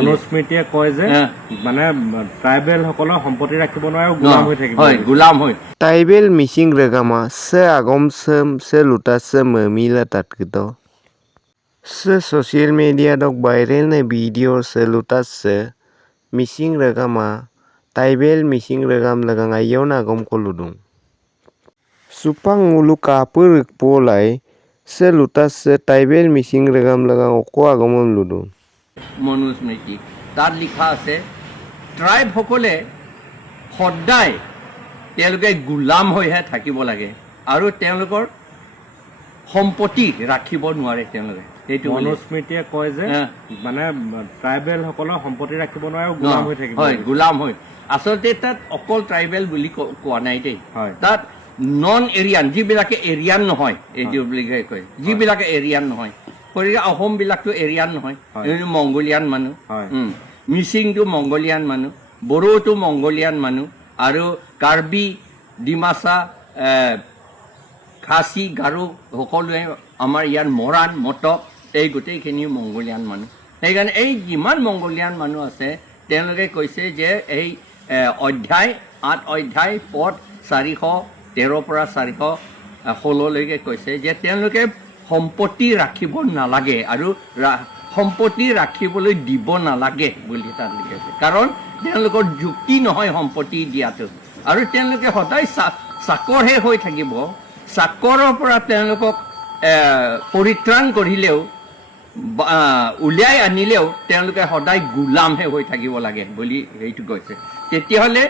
মনুস্মৃতিয়ে কয় যে মানে ট্ৰাইবেল সকলৰ সম্পত্তি ৰাখিব নোৱাৰে গোলাম হৈ থাকিব হয় গোলাম হৈ Taibel missing regama se agom se lutas se memila tatkito. Se social media dok viral ne video se lutas se missing regama Taibel missing regam lagang ayon agom koludung. Supang ulu kapur polai se lutas se Taibel missing regam lagang oko agom ludung. Manusmriti তাত লিখা আছে tribe সকলে সদায় তেওঁলোকে গোলাম হৈহে থাকিব লাগে আৰু তেওঁলোকৰ সম্পত্তি ৰাখিব নোৱাৰে তেওঁলোকে সেইটো মনুস্মৃতিয়ে কয় যে মানে ট্ৰাইবেল সকলৰ সম্পত্তি ৰাখিব নোৱাৰে গোলাম হৈ থাকিব হয় গোলাম হৈ আচলতে তাত অকল ট্ৰাইবেল বুলি কোৱা নাই দেই তাত নন এৰিয়ান যিবিলাকে এৰিয়ান নহয় এইটো বুলি কয় যিবিলাকে এৰিয়ান নহয় গতিকে অসমবিলাকতো এৰিয়ান নহয় মংগোলিয়ান মানুহ মিচিংটো মংগোলিয়ান মানুহ বড়োটো মংগোলিয়ান মানুহ আৰু কাৰ্বি ডিমাচা খাচী গাৰো সকলোৱে আমাৰ ইয়াৰ মৰাণ মটক এই গোটেইখিনি মংগোলিয়ান মানুহ সেইকাৰণে এই যিমান মংগোলিয়ান মানুহ আছে তেওঁলোকে কৈছে যে এই অধ্যায় 8 অধ্যায় পদ 413 পৰা 416লৈকে কৈছে যে তেওঁলোকে সম্পত্তি ৰাখিব নালাগে আৰু সম্পত্তি ৰাখিবলৈ দিব নালাগে বুলি তাত লিখিছে কাৰণ তেওঁলোকৰ যুক্তি নহয় সম্পত্তি দিয়াটো আৰু তেওঁলোকে সদায় চাকৰহে হৈ থাকিব চাকৰৰ পৰা তেওঁলোকক পৰিত্ৰাণ কৰিলেও উলিয়াই আনিলেও তেওঁলোকে সদায় গোলামহে হৈ থাকিব লাগে বুলি সেইটো কৈছে তেতিয়াহ'লে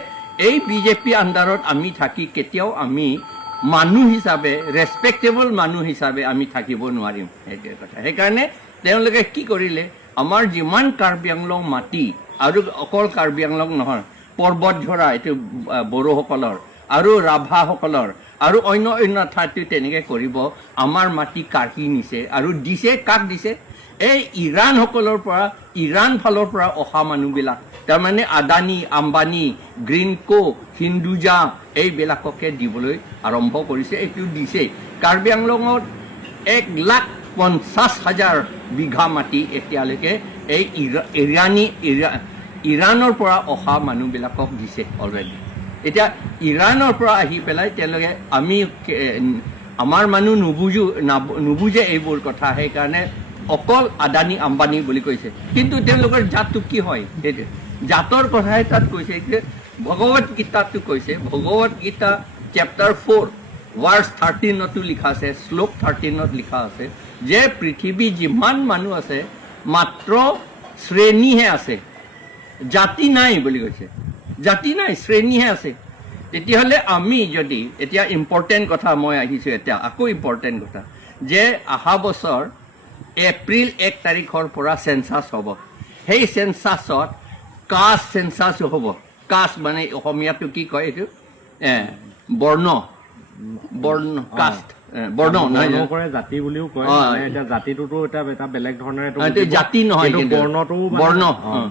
এই বিজেপি আণ্ডাৰত আমি থাকি কেতিয়াও আমি মানুহ হিচাপে ৰেছপেক্টেবল মানুহ হিচাপে আমি থাকিব নোৱাৰিম সেইটো কথা সেইকাৰণে তেওঁলোকে কি কৰিলে আমাৰ যিমান কাৰ্বি আংলং মাটি আৰু অকল কাৰ্বি আংলং নহয় পৰ্বত ঝৰা এইটো বড়োসকলৰ আৰু ৰাভাসকলৰ আৰু অন্য ঠাইতো তেনেকৈ কৰিব আমাৰ মাটি কাঢ়ি নিছে আৰু দিছে কাক দিছে এই ইৰাণসকলৰ পৰা ইৰাণ ফালৰ পৰা অহা মানুহবিলাক তাৰমানে আদানী আম্বানী গ্ৰীণকো হিন্দুজা এইবিলাককে দিবলৈ আৰম্ভ কৰিছে এইটো দিছে কাৰ্বি আংলঙত 1,50,000 বিঘা মাটি এতিয়ালৈকে এই ইৰাণৰ পৰা অহা মানুহবিলাকক দিছে অলৰেডি এতিয়া ইৰাণৰ পৰা আহি পেলাই তেওঁলোকে আমি আমাৰ মানুহ নুবুজে এইবোৰ কথা সেইকাৰণে অকল আদানী আম্বানী বুলি কৈছে কিন্তু তেওঁলোকৰ জাতটো কি হয় সেইটো জাতৰ কথাই তাত কৈছে যে ভগৱত গীতাটো কৈছে ভগৱত গীতা চেপ্টাৰ 4 ভাৰ্ছ 13টো লিখা আছে শ্লোক 13ত লিখা আছে যে পৃথিৱী যিমান মানুহ আছে মাত্ৰ শ্ৰেণীহে আছে জাতি নাই বুলি কৈছে জাতি নাই শ্ৰেণীহে আছে তেতিয়াহ'লে আমি যদি এতিয়া ইম্পৰ্টেণ্ট কথা মই আহিছোঁ এতিয়া আকৌ ইম্পৰ্টেণ্ট কথা যে অহা বছৰ এপ্ৰিল 1 তাৰিখৰ পৰা চেঞ্চাছ হ'ব সেই চেঞ্চাছত কাষ্ট চেঞ্চাছ হ'ব কাষ্ট মানে অসমীয়াটো কি কয় এইটো বৰ্ণ কাষ্ট বৰ্ণ কৰে জাতি বুলিও কয় এতিয়া জাতিটোতো এটা বেলেগ ধৰণে জাতি নহয় বৰ্ণটো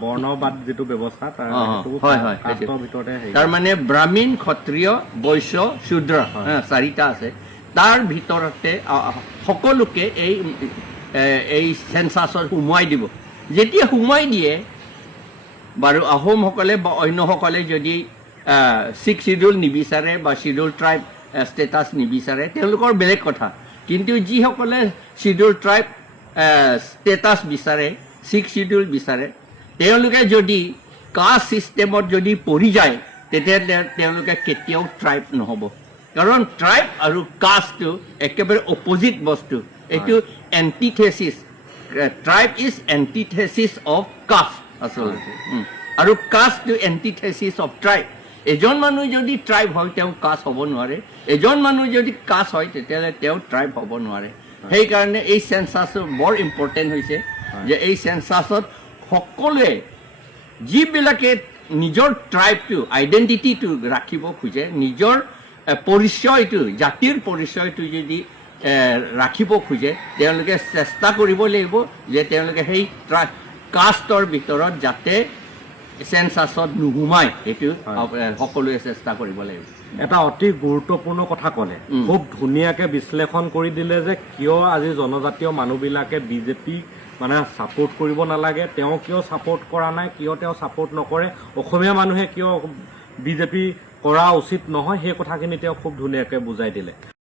বৰ্ণবাদ যিটো ব্যৱস্থা কাষ্টৰ ভিতৰতে তাৰমানে ব্ৰাহ্মণ ক্ষত্ৰিয় বৈশ্য শূদ্ৰ 4টা আছে তাৰ ভিতৰতে সকলোকে এই চেঞ্চাছত সোমোৱাই দিব যেতিয়া সোমোৱাই দিয়ে বাৰু আহোমসকলে বা অন্যসকলে যদি 6 শিডিউল নিবিচাৰে বা শিডিউল ট্ৰাইব ষ্টেটাছ নিবিচাৰে তেওঁলোকৰ বেলেগ কথা কিন্তু যিসকলে শিডিউল ট্ৰাইব ষ্টেটাছ বিচাৰে 6 শিডিউল বিচাৰে তেওঁলোকে যদি কাষ্ট ছিষ্টেমত যদি পৰি যায় তেতিয়া তেওঁলোকে কেতিয়াও ট্ৰাইব নহ'ব কাৰণ ট্ৰাইব আৰু কাষ্টটো একেবাৰে অপজিট বস্তু এইটো এণ্টিথেচিছ ট্ৰাইব ইজ এণ্টিথেচিছ অফ কাষ্ট আচলতে আৰু কাষ্টটো এণ্টিথেচিছ অফ ট্ৰাইব এজন মানুহ যদি ট্ৰাইব হয় তেওঁ কাষ্ট হ'ব নোৱাৰে এজন মানুহ যদি কাষ্ট হয় তেতিয়াহ'লে তেওঁ ট্ৰাইব হ'ব নোৱাৰে সেইকাৰণে এই চেঞ্চাছটো বৰ ইম্পৰ্টেণ্ট হৈছে যে এই চেঞ্চাছত সকলোৱে যিবিলাকে নিজৰ ট্ৰাইবটো আইডেণ্টিটিটো ৰাখিব খোজে নিজৰ পৰিচয়টো জাতিৰ পৰিচয়টো যদি ৰাখিব খোজে তেওঁলোকে চেষ্টা কৰিব লাগিব যে তেওঁলোকে সেই কাষ্টৰ ভিতৰত যাতে চেঞ্চাছত নোসোমায় এইটো সকলোৱে চেষ্টা কৰিব লাগিব এটা অতি গুৰুত্বপূৰ্ণ কথা ক'লে খুব ধুনীয়াকৈ বিশ্লেষণ কৰি দিলে যে কিয় আজি জনজাতীয় মানুহবিলাকে বিজেপিক মানে ছাপোৰ্ট কৰিব নালাগে তেওঁ কিয় ছাপোৰ্ট কৰা নাই কিয় তেওঁ ছাপোৰ্ট নকৰে অসমীয়া মানুহে কিয় বিজেপি কৰা উচিত নহয় সেই কথাখিনি তেওঁ খুব ধুনীয়াকৈ বুজাই দিলে